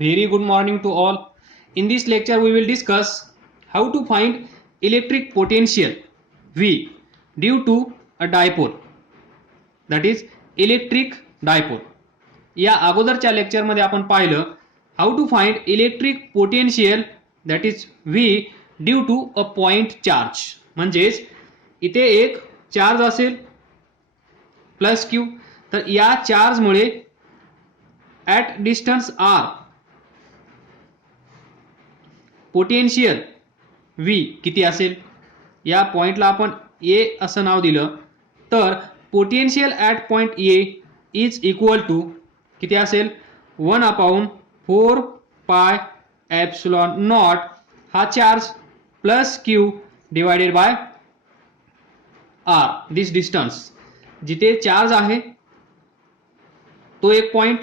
Very good morning to all. In this lecture, we will discuss how to find electric potential V due to a dipole, that is electric dipole. या अगोदरच्या लेक्चरमध्ये आपण पाहिलं how to find electric potential that is V due to a point charge. म्हणजेच इथे एक charge असेल plus Q, तर या चार्जमुळे at distance R potential V किती असेल. या पॉइंटला आपण ए असं नाव दिलं तर potential at point A is equal to किती असेल 1/4 पाय एप्सिलॉन नॉट हा charge plus Q divided by r this distance. जिथे चार्ज आहे तो एक पॉइंट,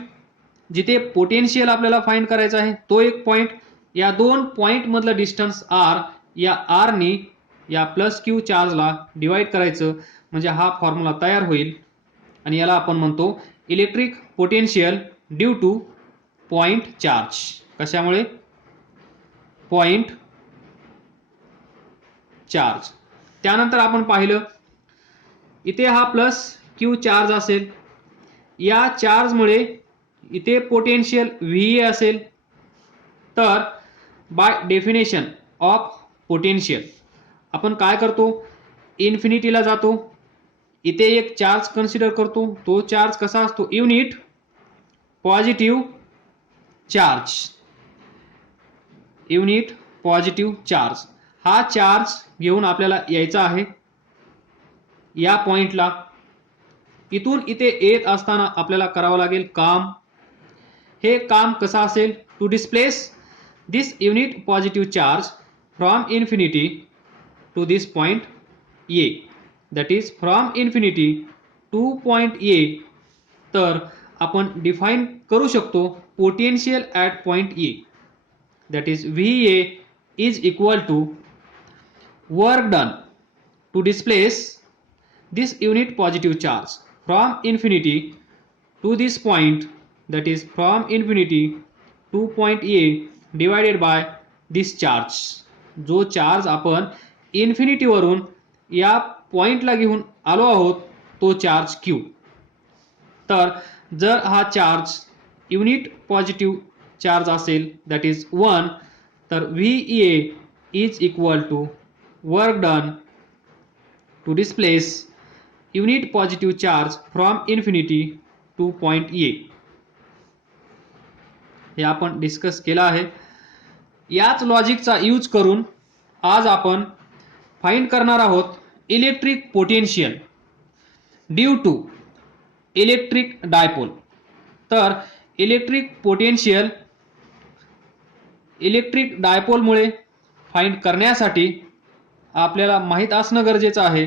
जिथे पोटेन्शियल आपल्याला फाइंड करायचं आहे तो एक पॉइंट. या दोन पॉइंट मधलं डिस्टन्स आर, या आर नी या प्लस क्यू चार्जला डिवाइड करायचं म्हणजे हा फॉर्म्युला तयार होईल आणि याला आपण म्हणतो electric potential due to point charge. कशामुळे? Point charge. त्यानंतर आपण पाहिलं इथे हा प्लस क्यू चार्ज असेल, या चार्जमुळे इथे पोटेन्शियल व्ही असेल. तर बाय डेफिनेशन ऑफ पोटेन्शियल आपण काय करतो, इन्फिनिटीला जातो, इथे एक चार्ज कन्सिडर करतो. तो चार्ज कसा असतो, unit positive charge. Unit positive charge हा चार्ज घेऊन आपल्याला यायचा आहे या पॉइंटला. इथून इथे येत असताना आपल्याला करावं लागेल काम. हे काम कसं असेल, to displace this unit positive charge from infinity to this point A, that is from infinity to point A. तर आपण डिफाइन करू शकतो potential at point A that is V A is equal to work done to displace this unit positive charge from infinity to this point, that is from infinity to point A divided by this charge. जो charge आपण infinity वरून या पॉइंटला घेऊन आलो आहोत तो charge Q. तर जर हा चार्ज युनिट पॉझिटिव्ह चार्ज असेल दॅट इज 1, तर VA is equal to work done to displace unit positive charge from infinity to point A. हे आपण डिस्कस केलं आहे. याच लॉजिकचा यूज करून आज आपण फाइंड करणार आहोत electric potential due to electric dipole. तर इलेक्ट्रिक पोटेन्शियल इलेक्ट्रिक डायपोलमुळे फाइंड करण्यासाठी आपल्याला माहीत असणं गरजेचं आहे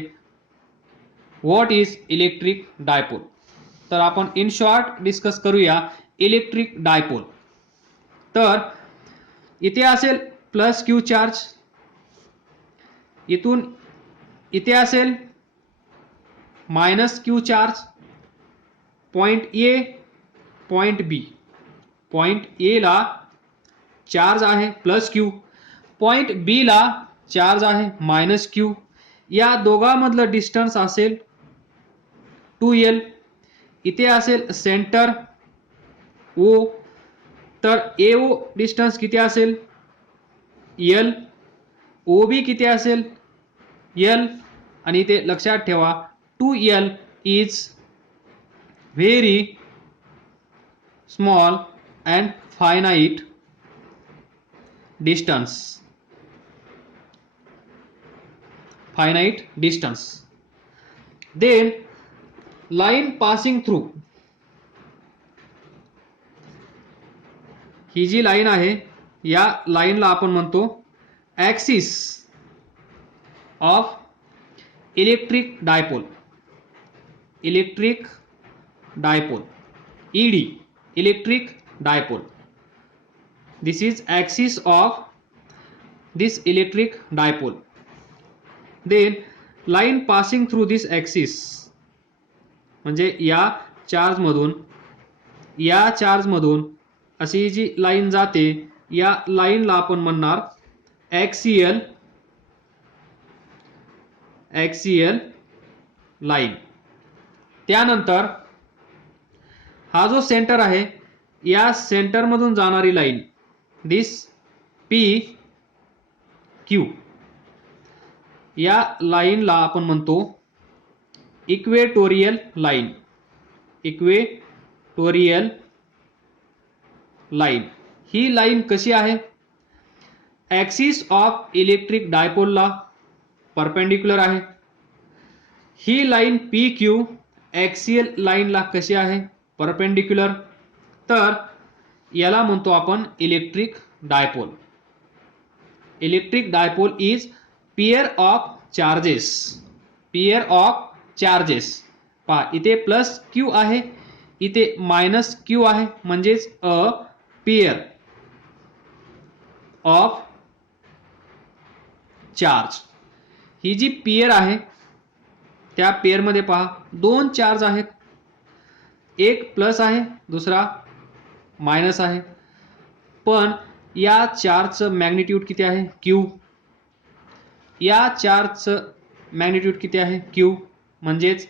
व्हॉट इज इलेक्ट्रिक डायपोल. तर आपण इन शॉर्ट डिस्कस करूया इलेक्ट्रिक डायपोल. तर इथे असेल प्लस क्यू चार्ज, इथून इथे असेल minus q charge. Point A, point B. Point A ला चार्ज आहे प्लस क्यू, पॉइंट बी ला चार्ज आहे मायनस क्यू. या दोघांमधलं डिस्टन्स असेल 2L. इथे असेल सेंटर O, तर AO डिस्टन्स किती असेल L. OB किती असेल L. आणि इथे लक्षात ठेवा 2L is very small and finite distance. Finite distance. Then line passing through, ही जी लाइन आहे या लाइनला आपण म्हणतो axis of electric dipole. Electric dipole ED, electric dipole. This is axis of this electric dipole. Then line passing through this axis म्हणजे या चार्जमधून अशी जी लाईन जाते या लाईनला आपण म्हणणार ॲक्सियल लाईन. त्यानंतर हा जो सेंटर आहे या सेंटरमधून जाणारी लाईन दिस पी क्यू या लाईनला आपण म्हणतो इक्वेटोरियल लाईन. इक्वेटोरियल लाईन ही लाईन कशी आहे? ॲक्सिस ऑफ इलेक्ट्रिक डायपोलला परपेंडिक्युलर आहे. ही लाईन पी क्यू ॲक्सियल लाईनला कशी आहे? परपेंडिक्युलर. तर याला म्हणतो आपण electric dipole. Electric dipole is pair of charges. Pair of charges. पहा इथे प्लस क्यू आहे, इथे मायनस क्यू आहे, म्हणजेच अ पेअर ऑफ चार्ज. ही जी पेअर आहे त्या पेअरमध्ये पहा दोन चार्ज आहेत, एक प्लस आहे दुसरा मायनस आहे. पण या चार्जचं मॅग्निट्यूड किती आहे? क्यू. या चार्जचं मॅग्निट्यूड किती आहे? क्यू. म्हणजेच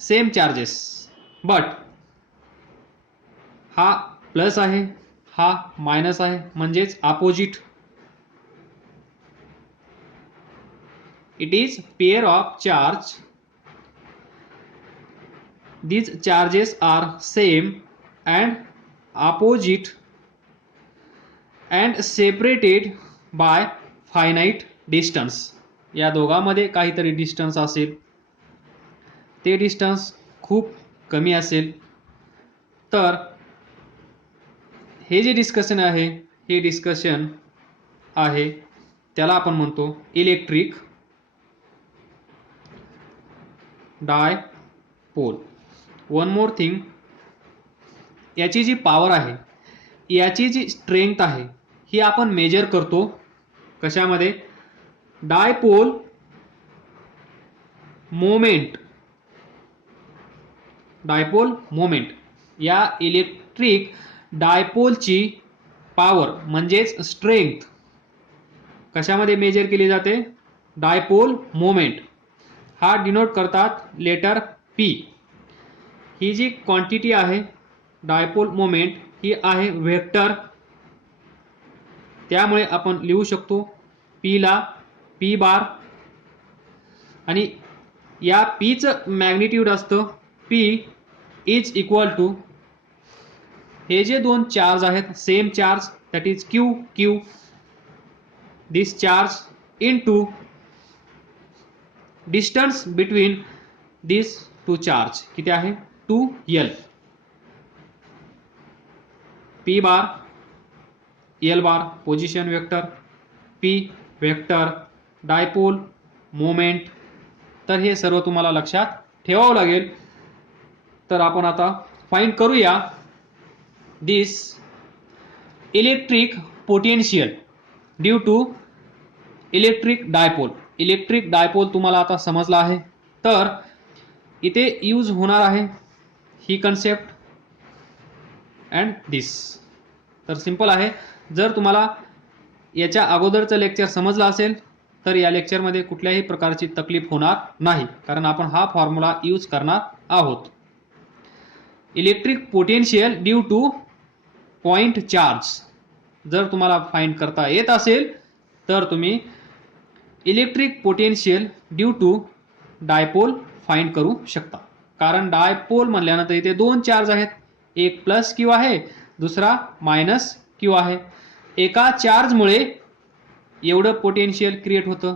सेम चार्जेस. बट हा प्लस आहे हा मायनस आहे, म्हणजेच opposite. It is pair of charge. These charges are same and opposite and separated by finite distance. या दोघांमध्ये काहीतरी डिस्टन्स असेल, ते डिस्टन्स खूप कमी असेल. तर हे जे डिस्कशन आहे हे डिस्कशन आहे त्याला आपण म्हणतो electric dipole. One more thing, याची जी पॉवर आहे याची जी स्ट्रेंथ आहे ही आपण मेजर करतो कशामध्ये? Dipole moment. डायपोल मोमेंट या इलेक्ट्रिक डायपोलची पॉवर म्हणजेच स्ट्रेंथ कशामध्ये मेजर केली जाते? Dipole moment. हा डिनोट करतात लेटर पी. ही जी क्वांटिटी आहे डायपोल मोमेंट ही आहे वेक्टर. त्यामुळे आपण लिहू शकतो पी ला पी बार आणि या पीचं मॅग्निट्यूड असतं पी इज इक्वल टू हे जे दोन चार्ज आहेत same charge that is Q Q this charge into distance between this two charge किती आहे? 2L. P bar L bar position vector, P vector dipole moment. तर हे सर्व तुम्हाला लक्षात ठेवावं लागेल. तर आपण आता फाइंड करूया this electric potential due to electric dipole. Electric dipole तुम्हाला आता समजला आहे. तर इथे यूज होणार आहे ही कन्सेप्ट अँड दिस. तर सिंपल आहे. जर तुम्हाला याच्या अगोदरचं लेक्चर समजलं असेल तर या लेक्चरमध्ये कुठल्याही प्रकारची तकलीफ होणार नाही, कारण आपण हा फॉर्म्युला यूज करणार आहोत. Electric potential due to point charge जर तुम्हाला फाइंड करता येत असेल तर तुम्ही electric potential due to dipole find करू शकता. कारण डायपोल म्हणल्यानंतर इथे दोन चार्ज आहेत, एक प्लस क्यू आहे दुसरा मायनस क्यू आहे. एका चार्जमुळे एवढं पोटेन्शियल क्रिएट होतं,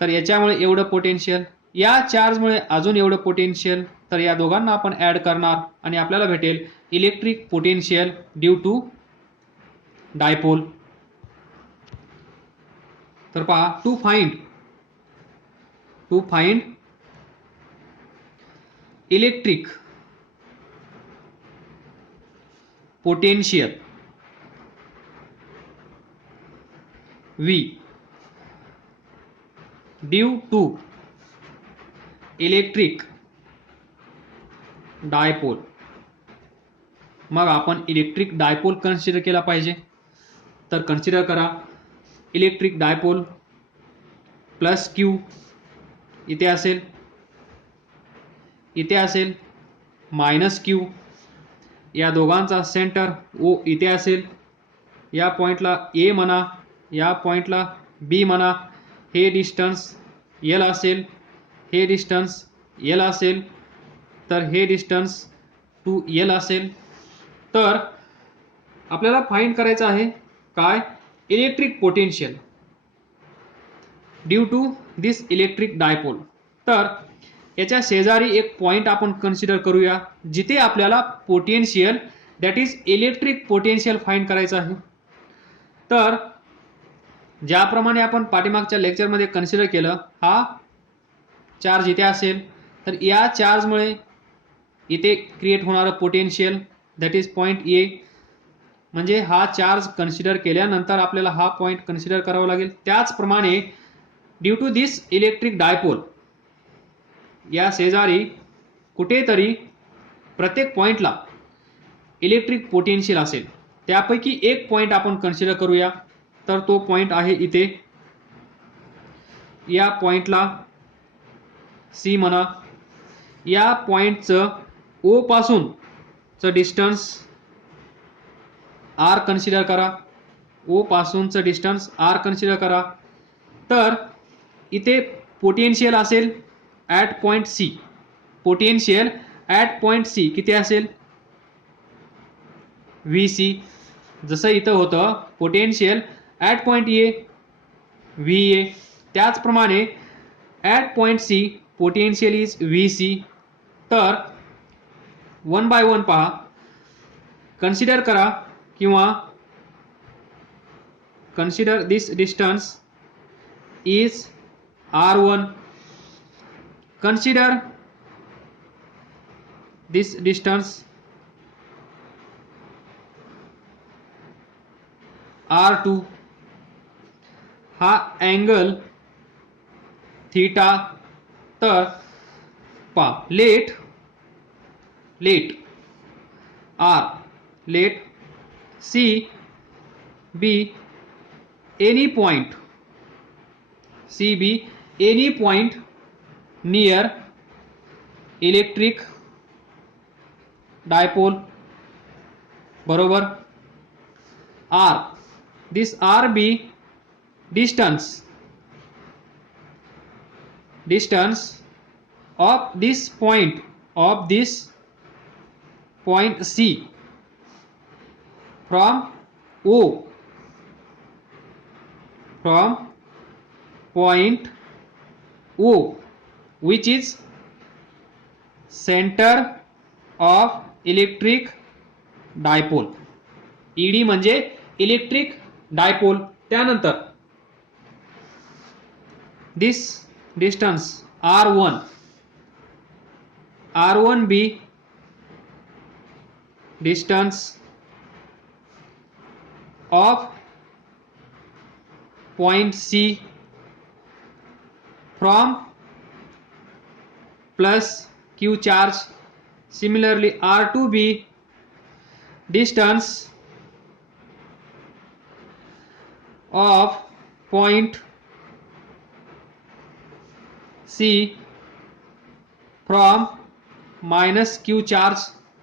तर याच्यामुळे एवढं पोटेन्शियल, या चार्जमुळे अजून एवढं पोटेन्शियल. तर या दोघांना आपण ऍड करणार आणि आपल्याला भेटेल electric potential due to dipole. तर पहा to find electric potential V due to electric dipole. मग आपण इलेक्ट्रिक डायपोल कन्सिडर केला पाहिजे. तर कन्सिडर करा इलेक्ट्रिक डायपोल प्लस क्यू इथे असेल, इथे असेल मायनस क्यू. या दोघांचा सेंटर ओ इथे असेल. या पॉईंटला ए म्हणा, या पॉईंटला बी म्हणा. हे डिस्टन्स एल असेल, हे डिस्टन्स एल असेल, तर हे डिस्टन्स 2L असेल. तर आपल्याला फाइंड करायचं आहे काय, electric potential due to this electric dipole. तर याच्या शेजारी एक पॉइंट आपण कन्सिडर करूया जिथे आपल्याला potential that is electric potential find करायचं आहे. तर ज्याप्रमाणे आपण पाठीमागच्या लेक्चरमध्ये कन्सिडर केलं, हा चार्ज इथे असेल, तर या चार्जमुळे इथे क्रिएट होणारं potential that is point A. म्हणजे हा चार्ज कन्सिडर केल्यानंतर आपल्याला हा पॉइंट कन्सिडर करावा लागेल. त्याचप्रमाणे due to this electric dipole या शेजारी कुठेतरी प्रत्येक पॉइंटला इलेक्ट्रिक पोटेन्शियल असेल. त्यापैकी एक पॉइंट आपण कन्सिडर करूया. तर तो पॉइंट आहे इथे. या पॉइंटला सी म्हणा. या पॉइंटचं ओ पासूनचं डिस्टन्स आर कन्सिडर करा. ओ पासूनचं डिस्टन्स आर कन्सिडर करा. तर इथे पोटेन्शियल असेल at point C. Potential at point C किती असेल, VC. जसं इथं होतं potential at point A VA, त्याचप्रमाणे at point C potential is VC. तर 1 by 1 पहा, कन्सिडर करा किंवा consider this distance is R1. Consider this distance R2. हा अँगल थीटा. तर पा let R, late C be any point, C be any point near electric dipole. बरोबर. R, this R be distance of this point C from O, from point O which is center of electric dipole. ED म्हणजे electric dipole. त्यानंतर this distance R1 be distance of point C from plus Q charge. Similarly R2 be distance of point C from minus Q charge.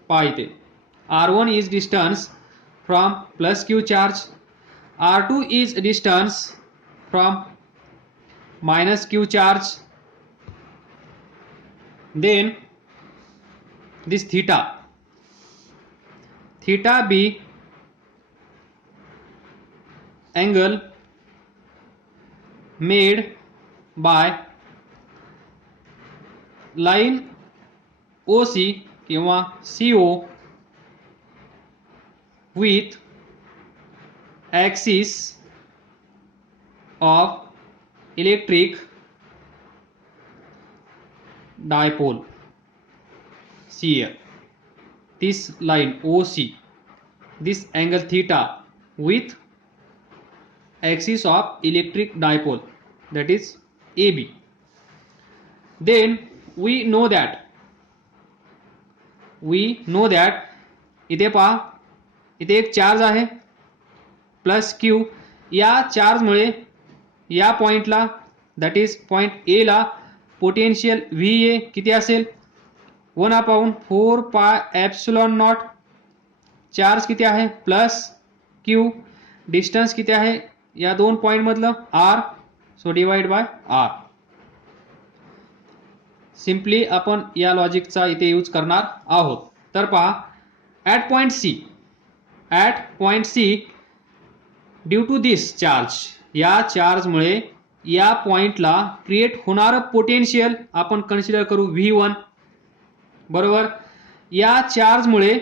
पाहिजे R1 is distance from plus Q charge, R2 is distance from minus Q charge. Then this theta be angle made by line OC किंवा CO with axis of electric dipole. See here, this line OC, this angle theta with axis of electric dipole, that is AB. Then we know that we know that इथे पहा इथे एक charge आहे plus Q. या चार्जमुळे या पॉईंटला that is point A ला पोटेन्शियल व्ही ए किती असेल 1/4πε0. चार्ज किती आहे प्लस क्यू. डिस्टन्स किती आहे या दोन पॉईंट मधलं r. So divide by r. Simply आपण या लॉजिकचा इथे यूज करणार आहोत. तर पहा at point C due to this charge या चार्जमुळे या पॉइंटला क्रिएट होणारं पोटेन्शियल आपण कन्सिडर करू V1 बरोबर. या चार्जमुळे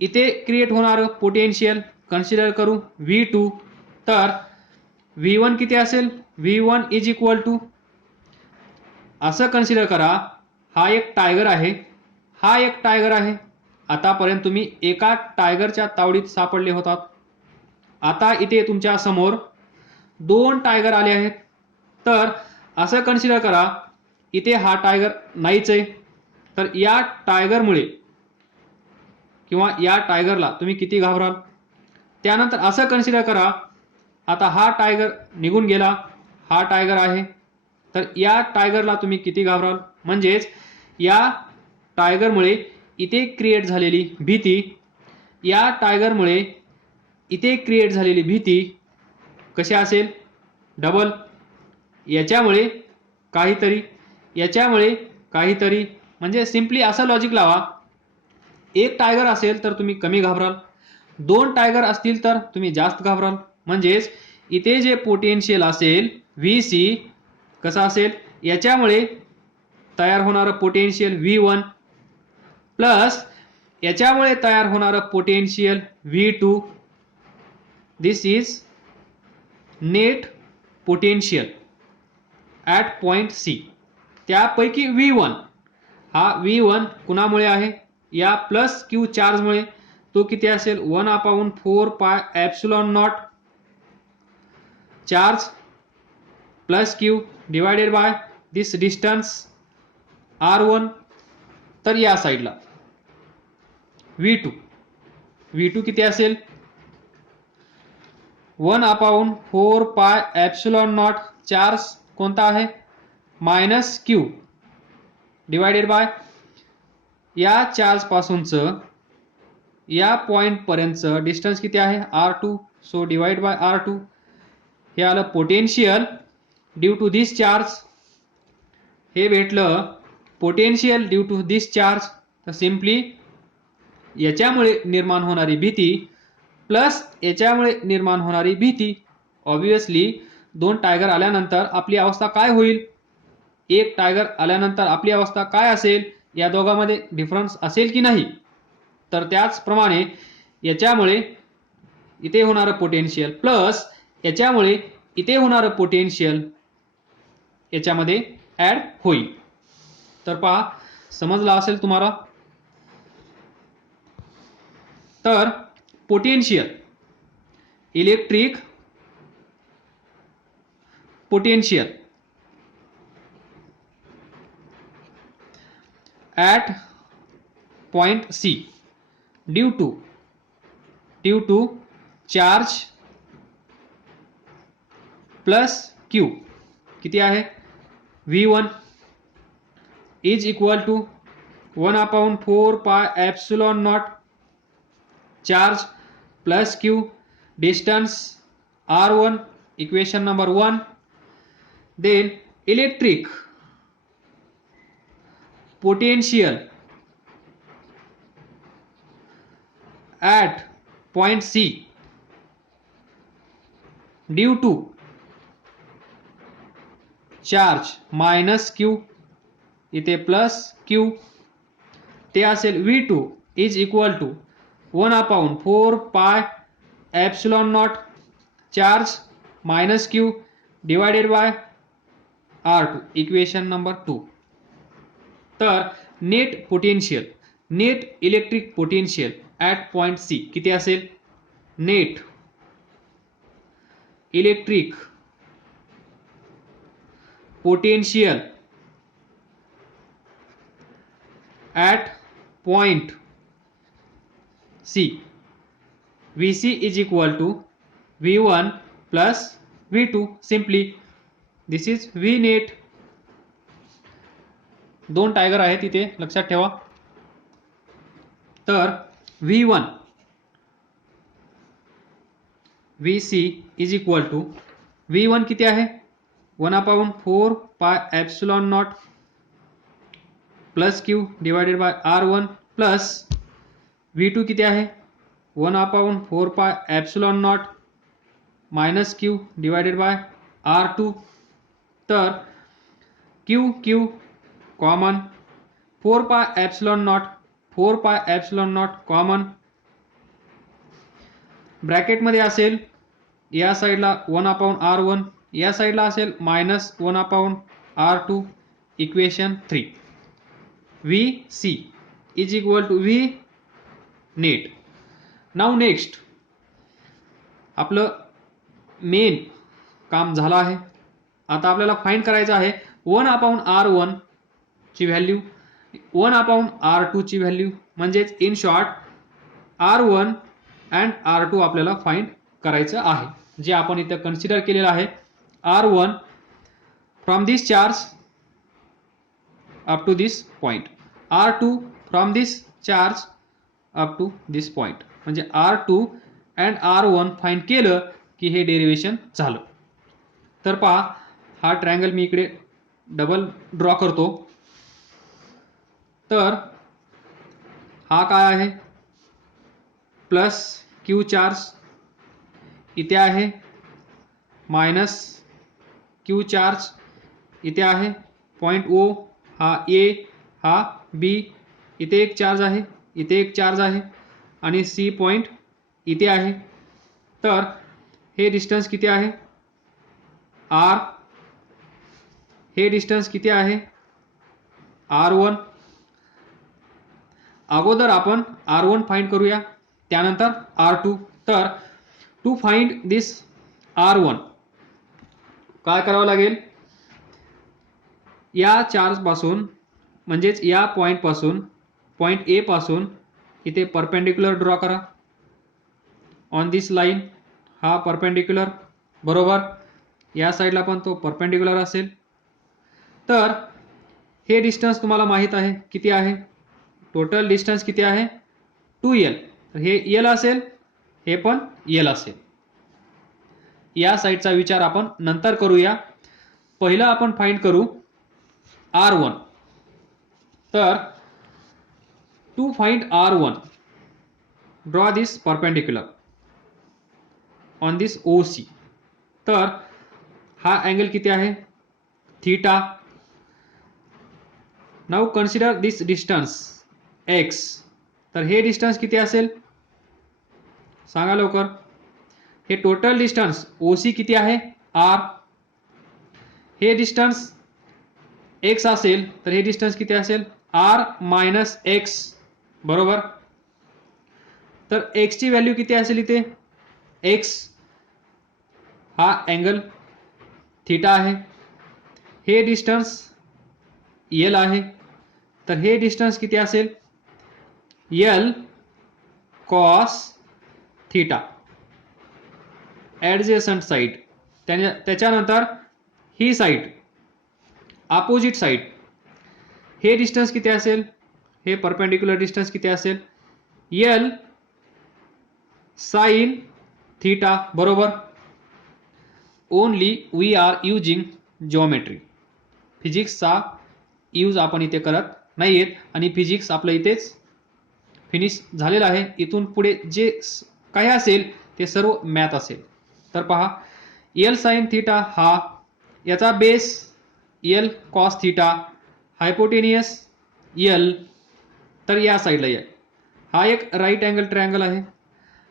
इथे क्रिएट होणारं पोटेन्शियल कन्सिडर करू V2. तर V1 किती असेल V1 इज इक्वल टू असं कन्सिडर करा हा एक टायगर आहे हा एक टायगर आहे. आतापर्यंत तुम्ही एका टायगरच्या तावडीत सापडले होतात. आता इथे तुमच्या समोर दोन टायगर आले आहेत. तर असं कन्सिडर करा इथे हा टायगर नाहीच आहे. तर या टायगरमुळे किंवा या टायगरला तुम्ही किती घाबराल. त्यानंतर असं कन्सिडर करा आता हा टायगर निघून गेला हा टायगर आहे. तर या टायगरला तुम्ही किती घाबराल. म्हणजेच या टायगरमुळे इथे क्रिएट झालेली भीती या टायगरमुळे इथे क्रिएट झालेली भीती कशी असेल डबल. याच्यामुळे काहीतरी याच्यामुळे काहीतरी म्हणजे सिंपली असं लॉजिक लावा एक टायगर असेल तर तुम्ही कमी घाबराल दोन टायगर असतील तर तुम्ही जास्त घाबराल. म्हणजेच इथे जे पोटेन्शियल असेल VC कसं असेल याच्यामुळे तयार होणारं पोटेन्शियल V1 प्लस याच्यामुळे तयार होणारं potential V2. This is net potential at point C. त्यापैकी V1 हा V1 कुणामुळे आहे या प्लस क्यू चार्जमुळे. तो किती असेल 1/4πε0 charge plus Q divided by this distance R1. तर या साईडला V2 किती असेल 1/4πε0 चार्ज कोणता आहे मायनस क्यू डिवायडेड बाय या चार्ज पासूनचं या पॉइंट पर्यंतचं डिस्टन्स किती आहे R2. So divide by R2. हे आलं potential due to this charge. हे भेटलं potential due to this charge. तर सिंपली याच्यामुळे निर्माण होणारी भीती प्लस याच्यामुळे निर्माण होणारी भीती. ऑब्विसली दोन टायगर आल्यानंतर आपली अवस्था काय होईल एक टायगर आल्यानंतर आपली अवस्था काय असेल या दोघांमध्ये डिफरन्स असेल की नाही. तर त्याचप्रमाणे याच्यामुळे इथे होणारं पोटेन्शियल प्लस याच्यामुळे इथे होणारं पोटेन्शियल याच्यामध्ये ऍड होईल. तर पहा समजलं असेल तुम्हाला. तर potential electric potential at point C due to charge plus Q किती आहे V1 is equal to 1/4πε0 charge plus Q distance R1 equation number 1. then electric potential at point C due to charge minus Q इथे plus Q ते असेल V2 is equal to 1/4πε0 charge minus Q divided by R2 equation number 2. तर net potential net electric potential at point C किती असेल net electric potential at point C. VC is equal to V1 plus V2. Simply this is V net. दोन tiger आहेत इथे, लक्षात ठेवा. तर V1 VC is equal to V1 किती आहे 1/4 pi epsilon naught plus Q divided by R1 plus V2 किती आहे 1/4 pi epsilon naught minus Q divided by R2. तर Q common 4 pi epsilon naught common, bracket मध्ये असेल या साइडला 1/R1, या साइडला असेल -1/R2. Equation 3. VC is equal to V net. Now next आपलं मेन काम झालं आहे. आता आपल्याला फाइंड करायचं आहे 1/R1 ची व्हॅल्यू, 1/R2 ची व्हॅल्यू, म्हणजेच in short R1 and R2 आपल्याला फाइंड करायचं आहे, जे आपण इथे कन्सिडर केलेलं आहे. R1 from this charge up to this point, R2 from this charge up to this point, म्हणजे R2 अँड R1 फाइंड केलं की हे डेरिवेशन झालं. तर पहा हा ट्रायंगल मी इकडे डबल ड्रॉ करतो. तर हा काय आहे प्लस Q चार्ज इथे आहे, मायनस Q चार्ज इथे आहे, पॉइंट O हा A हा B, इथे एक चार्ज आहे, इथे एक चार्ज आहे, आणि C पॉइंट इथे आहे. तर हे डिस्टन्स किती आहे R, हे डिस्टन्स किती आहे R1. अगोदर आपण R1 फाइंड करूया, त्यानंतर R2. तर टू फाइंड दिस R1 काय करावं लागेल, या चार्ज पासून म्हणजेच या पॉइंट पासून, पॉइंट A पासून इथे परपेंडिक्युलर ड्रॉ करा ऑन दिस लाइन. हा परपेंडिक्युलर बरोबर, या साइडला पण तो परपेंडिक्युलर असेल. तर हे डिस्टन्स तुम्हाला माहित आहे किती आहे, टोटल डिस्टन्स किती आहे 2L. तर हे L असेल, हे पण L असेल. या साइडचा विचार आपण नंतर करूया, पहिला आपण फाइंड करू R1. तर to find R1 draw this perpendicular on this OC. तर हा अँगल किती आहे theta. Now consider this distance x. तर हे डिस्टन्स किती असेल सांगा लवकर. हे टोटल डिस्टन्स OC किती आहे R. हे डिस्टन्स x असेल तर हे डिस्टन्स किती असेल R मायनस x, बरोबर. तर x ची व्हॅल्यू किती असेल इथे, x हा अँगल थीटा आहे, हे डिस्टन्स L आहे, तर हे डिस्टन्स किती असेल L cos theta. Adjacent side, त्याच्यानंतर ही साइड अपोजिट साइड, हे डिस्टन्स किती असेल, हे परपेंडिक्युलर डिस्टन्स किती असेल L साइन थीटा, बरोबर. Only we are using geometry. फिजिक्सचा यूज आपण इथे करत नाहीयेत, आणि फिजिक्स आपलं इथेच फिनिश झालेलं आहे. इथून पुढे जे काही असेल ते सर्व मॅथ असेल. तर पहा L साइन थीटा हा याचा base L cos theta, hypotenuse L. तर या साइडला या, हा एक राईट अँगल ट्रायंगल आहे,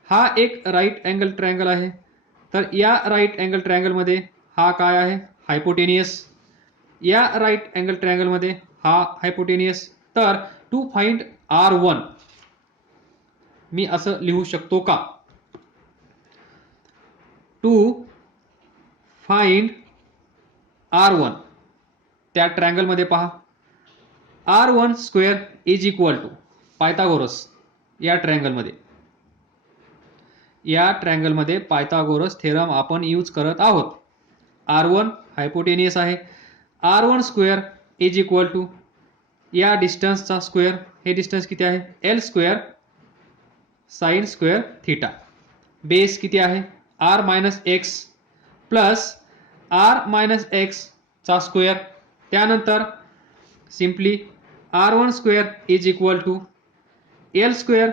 हा एक राईट अँगल ट्रायंगल आहे. तर या राईट अँगल ट्रायंगल मध्ये हा काय आहे हायपोटेनियस, या राईट अँगल ट्रायंगल मध्ये हा हायपोटेनियस. तर टू फाइंड R1 मी असं लिहू शकतो का, टू फाइंड R1 त्या ट्रायंगल मध्ये पहा R1 square is equal to Pythagoras या ट्रायंगलमध्ये पायथागोरस थेरम आपण यूज करत आहोत. R1 हायपोटेनियस आहे. R1 square is equal to या डिस्टन्सचा स्क्वेअर, हे डिस्टन्स किती आहे L square sine square theta. Base किती आहे R minus x plus R minus x चा स्क्वेअर. त्यानंतर simply R1 square is equal to L square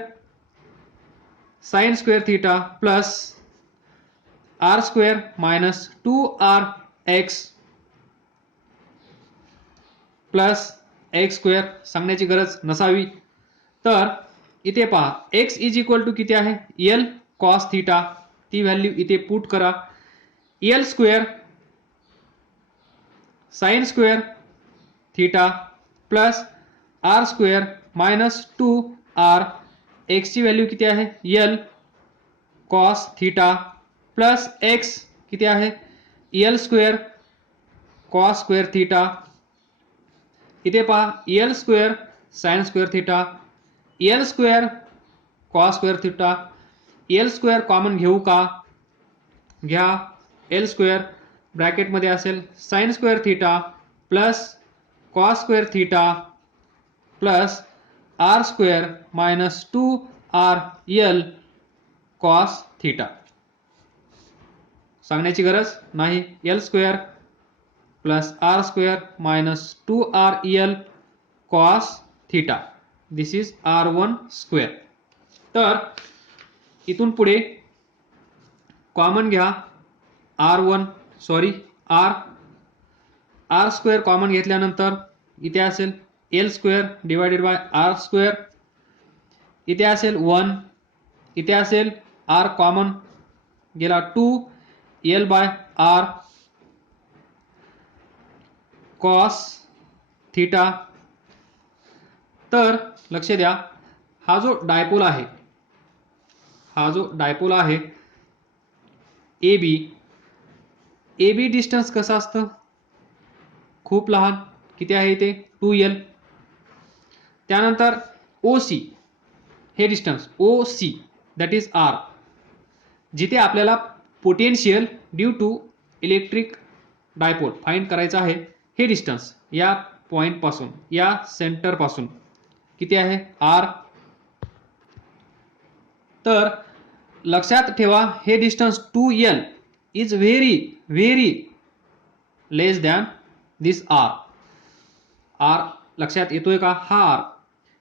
sine square theta plus R square minus 2RX plus x square सांगण्याची गरज नसावी. तर इथे पहा x इज इक्वल टू किती आहे L कॉस थीटा, ती व्हॅल्यू इथे पुट करा. L square sine square theta plus R square minus 2R, x ची व्हॅल्यू किती आहे L cos theta plus x किती आहे L square cos square theta. इथे पहा L square sine square theta, L square cos square theta. L square common घेऊ का, घ्या. L स्क्वेअर ब्रॅकेटमध्ये असेल sign square theta plus cos square theta plus R square minus 2RL cos theta. सांगण्याची गरज नाही. L square plus R square minus 2RL cos theta. This is R1 square. तर इथून पुढे कॉमन घ्या R स्क्वेअर कॉमन घेतल्यानंतर इथे असेल L square divided by R square, इथे असेल 1, इथे असेल R कॉमन गेला 2L bye R cos theta. तर लक्ष द्या, हा जो डायपोल आहे AB डिस्टन्स कसं असतं, खूप लहान, किती आहे इथे 2L. त्यानंतर OC हे distance OC that is R, जिथे आपल्याला potential due to electric dipole find करायचं आहे. हे डिस्टन्स या पॉइंट पासून या सेंटर पासून किती आहे R. तर लक्षात ठेवा हे distance 2L is very less than this R लक्षात येतोय का, हा R.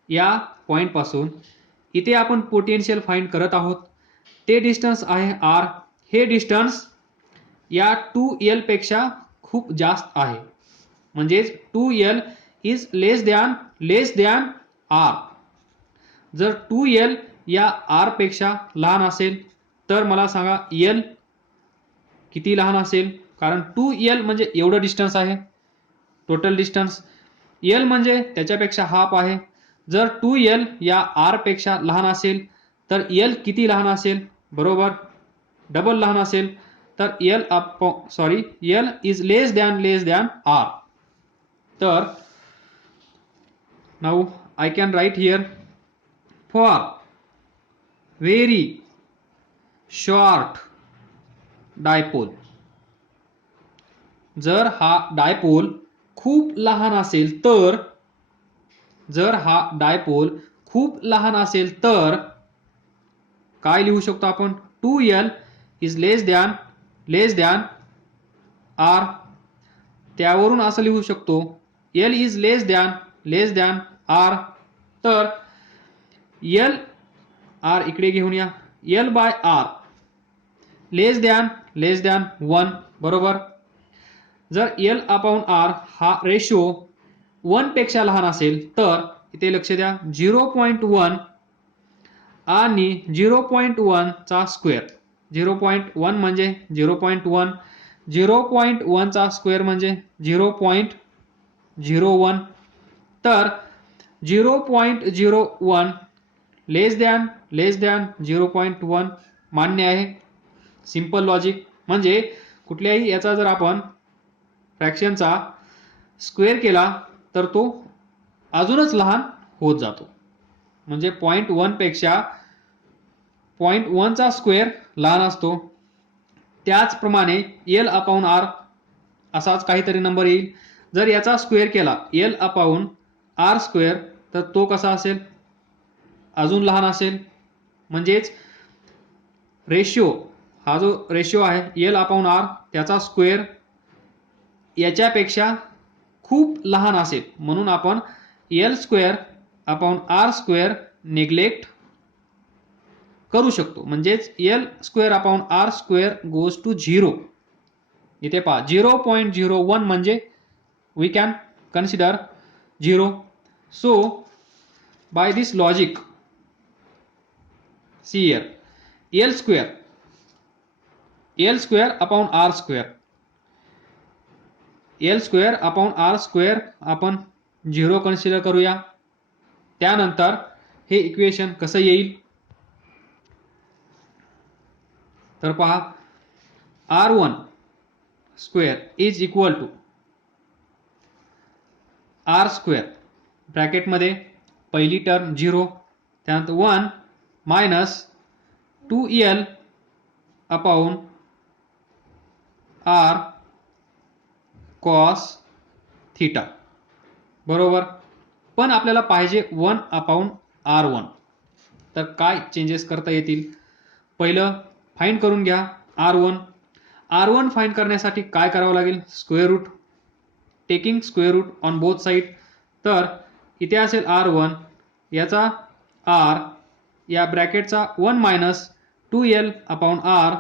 या पॉइंट पासून इथे आपण पोटेन्शियल फाइंड करत आहोत, ते डिस्टन्स आहे R. हे डिस्टन्स या 2L पेक्षा खूप जास्त आहे, म्हणजेच 2L is less than R. जर 2L या R पेक्षा लहान असेल तर मला सांगा L किती लहान असेल, कारण 2L म्हणजे एवढं डिस्टन्स आहे टोटल डिस्टन्स. L म्हणजे त्याच्यापेक्षा हाफ आहे. जर 2L या R पेक्षा लहान असेल तर L किती लहान असेल, बरोबर डबल लहान असेल. तर L is less than R. तर now I can write here for very short dipole. जर हा डायपोल खूप लहान असेल तर काय लिहू शकतो आपण, 2L is less than R. त्यावरून असं लिहू शकतो L is less than R. तर L R इकडे घेऊन या, L बाय R लेस दॅन 1, बरोबर. जर L अपॉन R हा रेशो 1 पेक्षा लहान असेल तर इथे लक्ष द्या 0.1 आणि 0.1 चा स्क्वेअर. 0.1 म्हणजे 0.1, 0.1 चा स्क्वेअर म्हणजे 0.01. तर 0.01 लेस दॅन 0.1 मान्य आहे. Simple logic. म्हणजे कुठल्याही याचा जर आपण फ्रॅक्शनचा स्क्वेअर केला तर तो अजूनच लहान होत जातो. म्हणजे 0.1 पेक्षा 0.1 चा स्क्वेअर लहान असतो. त्याचप्रमाणे L अपॉन R असाच काहीतरी नंबर येईल. जर याचा स्क्वेअर केला L अपॉन R स्क्वेअर तर तो कसा असेल, अजून लहान असेल. म्हणजेच रेशिओ, हा जो रेशिओ आहे L अपॉन R त्याचा स्क्वेअर याच्यापेक्षा खूप लहान असेल, म्हणून आपण L square upon R square neglect करू शकतो. म्हणजेच L square upon R square goes to 0. इथे पहा 0.01 म्हणजे we can consider 0. So by this logic, see here, L square upon R square, L square upon R square आपण 0 consider करूया. त्यानंतर हे इक्वेशन कसं येईल तर पहा, R1 square is equal to R square ब्रॅकेटमध्ये पहिली टर्म 0, त्यानंतर 1 minus 2L upon R cos theta, बरोबर. पण आपल्याला पाहिजे 1 अपॉन R1. तर काय चेंजेस करता येतील, पहिलं फाइंड करून घ्या R1 फाइंड करण्यासाठी काय करावं लागेल, square root, taking square root on both side. तर इथे असेल R1, याचा R या ब्रॅकेटचा 1 minus 2L upon R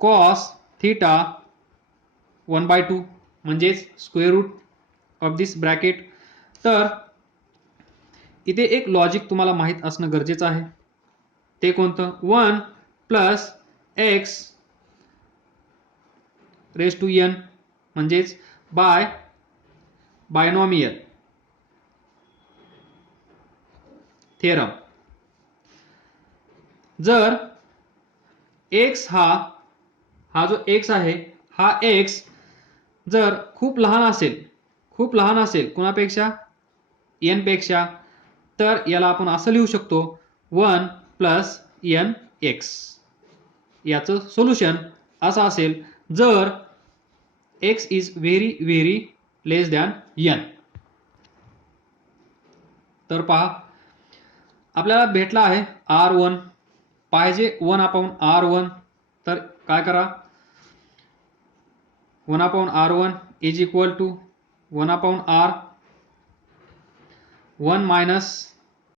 cos theta 1/2 म्हणजेच square root of this bracket. तर इथे एक लॉजिक तुम्हाला माहित असणं गरजेचं आहे. ते कोणतं, 1 plus x raise to n म्हणजेच बाय बायनॉमियल थेरम. जर x हा जो x आहे, हा x जर खूप लहान असेल कुणापेक्षा, n पेक्षा, तर याला आपण असं लिहू शकतो 1 प्लस nx. याचं सोल्युशन असं असेल जर x is very very less than n. तर पहा आपल्याला भेटला आहे R1, पाहिजे 1 अपॉन R1. तर काय करा, 1 upon R1 is equal to 1 upon R, 1 minus